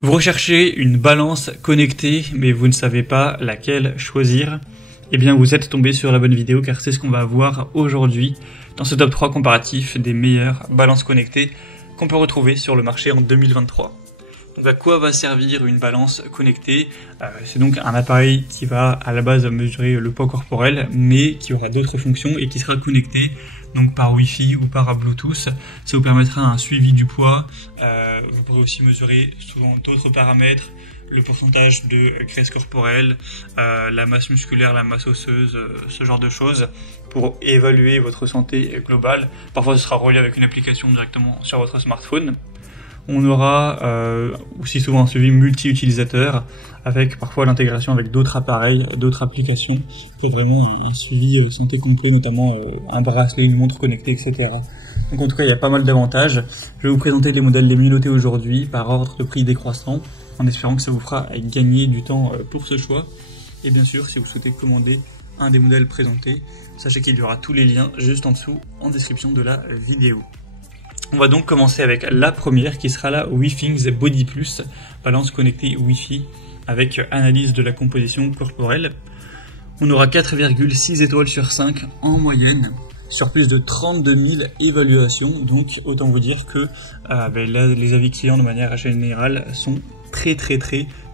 Vous recherchez une balance connectée, mais vous ne savez pas laquelle choisir. Eh bien, vous êtes tombé sur la bonne vidéo car c'est ce qu'on va voir aujourd'hui dans ce top 3 comparatif des meilleures balances connectées qu'on peut retrouver sur le marché en 2023. Donc, à quoi va servir une balance connectée? C'est donc un appareil qui va à la base mesurer le poids corporel, mais qui aura d'autres fonctions et qui sera connecté donc par Wi-Fi ou par Bluetooth. Ça vous permettra un suivi du poids. Vous pourrez aussi mesurer souvent d'autres paramètres, le pourcentage de graisse corporelle, la masse musculaire, la masse osseuse, ce genre de choses, pour évaluer votre santé globale. Parfois, ce sera relié avec une application directement sur votre smartphone. On aura aussi souvent un suivi multi-utilisateur, avec parfois l'intégration avec d'autres appareils, d'autres applications, pour vraiment un suivi santé complet, notamment un bracelet, une montre connectée, etc. Donc en tout cas, il y a pas mal d'avantages. Je vais vous présenter les modèles les mieux notés aujourd'hui, par ordre de prix décroissant, en espérant que ça vous fera gagner du temps pour ce choix. Et bien sûr, si vous souhaitez commander un des modèles présentés, sachez qu'il y aura tous les liens juste en dessous, en description de la vidéo. On va donc commencer avec la première qui sera la WeThings Body Plus, balance connectée Wi-Fi avec analyse de la composition corporelle. On aura 4,6 étoiles sur 5 en moyenne sur plus de 32 000 évaluations, donc autant vous dire que là, les avis clients de manière générale sont très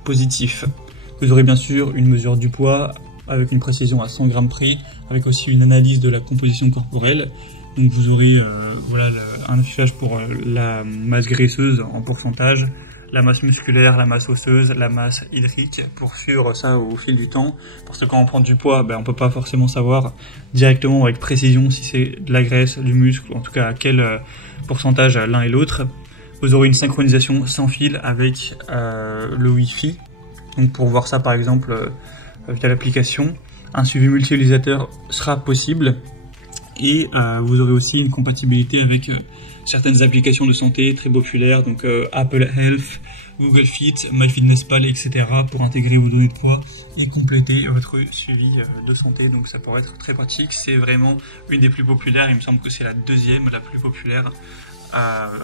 positifs. Vous aurez bien sûr une mesure du poids avec une précision à 100 grammes près, avec aussi une analyse de la composition corporelle. Donc vous aurez un affichage pour la masse graisseuse en pourcentage, la masse musculaire, la masse osseuse, la masse hydrique, pour suivre ça au fil du temps. Parce que quand on prend du poids, on peut pas forcément savoir directement avec précision si c'est de la graisse, du muscle, ou en tout cas à quel pourcentage l'un et l'autre. Vous aurez une synchronisation sans fil avec le Wi-Fi, donc pour voir ça par exemple via l'application. Un suivi multi-utilisateur sera possible. Et vous aurez aussi une compatibilité avec certaines applications de santé très populaires, donc Apple Health, Google Fit, MyFitnessPal, etc. pour intégrer vos données de poids et compléter votre suivi de santé. Donc ça pourrait être très pratique. C'est vraiment une des plus populaires. Il me semble que c'est la deuxième la plus populaire.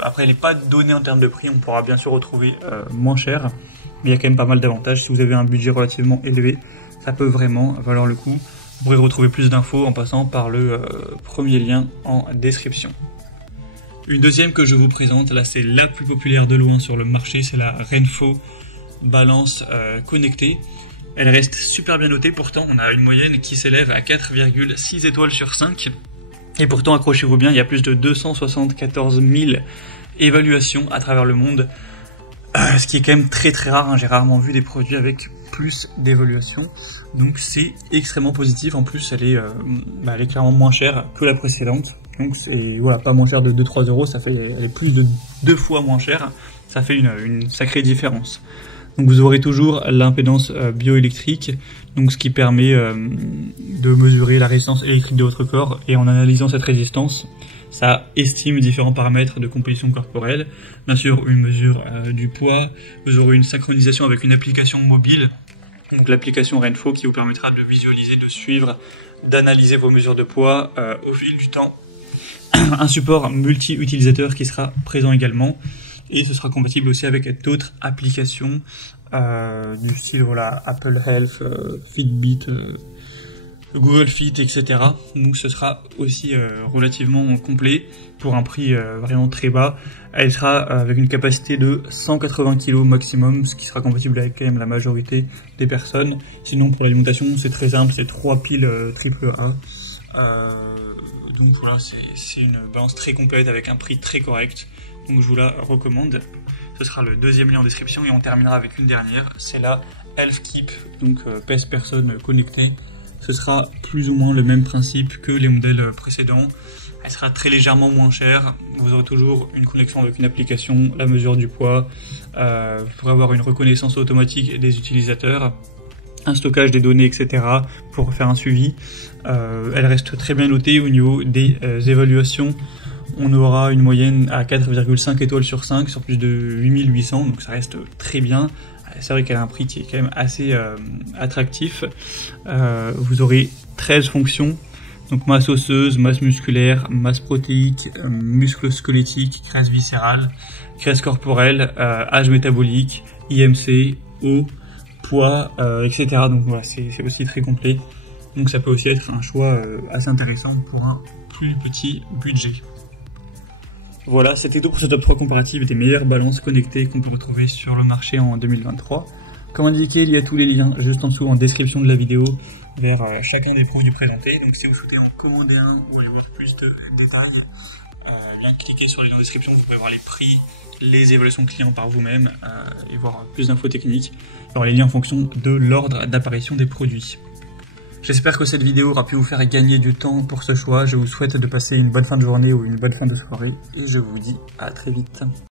Après, elle n'est pas donnée en termes de prix. On pourra bien sûr retrouver moins cher, mais il y a quand même pas mal d'avantages. Si vous avez un budget relativement élevé, ça peut vraiment valoir le coup. Vous pourrez retrouver plus d'infos en passant par le premier lien en description. Une deuxième que je vous présente, là c'est la plus populaire de loin sur le marché, c'est la Renpho balance connectée. Elle reste super bien notée, pourtant on a une moyenne qui s'élève à 4,6 étoiles sur 5. Et pourtant, accrochez-vous bien, il y a plus de 274 000 évaluations à travers le monde. Ce qui est quand même très rare, j'ai rarement vu des produits avec plus d'évaluations, donc c'est extrêmement positif. En plus elle est clairement moins chère que la précédente, donc c'est pas moins cher de 2-3 euros, elle est plus de 2 fois moins chère, ça fait une sacrée différence. Donc vous aurez toujours l'impédance bioélectrique, donc ce qui permet de mesurer la résistance électrique de votre corps, et en analysant cette résistance, ça estime différents paramètres de composition corporelle. Bien sûr, une mesure du poids. Vous aurez une synchronisation avec une application mobile, donc l'application Renpho, qui vous permettra de visualiser, de suivre, d'analyser vos mesures de poids au fil du temps. Un support multi-utilisateur qui sera présent également, et ce sera compatible aussi avec d'autres applications du style Apple Health, Fitbit, Google Fit, etc. Donc ce sera aussi relativement complet pour un prix vraiment très bas. Elle sera avec une capacité de 180 kg maximum, ce qui sera compatible avec quand même la majorité des personnes. Sinon pour l'alimentation c'est très simple, c'est 3 piles AAA. Donc voilà, c'est une balance très complète avec un prix très correct. Donc je vous la recommande. Ce sera le deuxième lien en description, et on terminera avec une dernière, c'est la Healthkeep, donc pèse personne connectée. Ce sera plus ou moins le même principe que les modèles précédents. Elle sera très légèrement moins chère. Vous aurez toujours une connexion avec une application, la mesure du poids. Vous pourrez avoir une reconnaissance automatique des utilisateurs, un stockage des données, etc. pour faire un suivi. Elle reste très bien notée au niveau des évaluations. On aura une moyenne à 4,5 étoiles sur 5 sur plus de 8800, donc ça reste très bien. C'est vrai qu'elle a un prix qui est quand même assez attractif. Vous aurez 13 fonctions, donc masse osseuse, masse musculaire, masse protéique, muscle squelettique, graisse viscérale, graisse corporelle, âge métabolique, IMC, eau, poids, etc. Donc voilà, c'est aussi très complet. Donc ça peut aussi être un choix assez intéressant pour un plus petit budget. Voilà, c'était tout pour ce top 3 comparatif des meilleures balances connectées qu'on peut retrouver sur le marché en 2023. Comme indiqué, il y a tous les liens juste en dessous en description de la vidéo vers chacun des produits présentés. Donc si vous souhaitez en commander un ou avoir plus de détails, bien cliquez sur les liens en description, vous pouvez voir les prix, les évaluations clients par vous-même et voir plus d'infos techniques. Alors les liens en fonction de l'ordre d'apparition des produits. J'espère que cette vidéo aura pu vous faire gagner du temps pour ce choix. Je vous souhaite de passer une bonne fin de journée ou une bonne fin de soirée et je vous dis à très vite.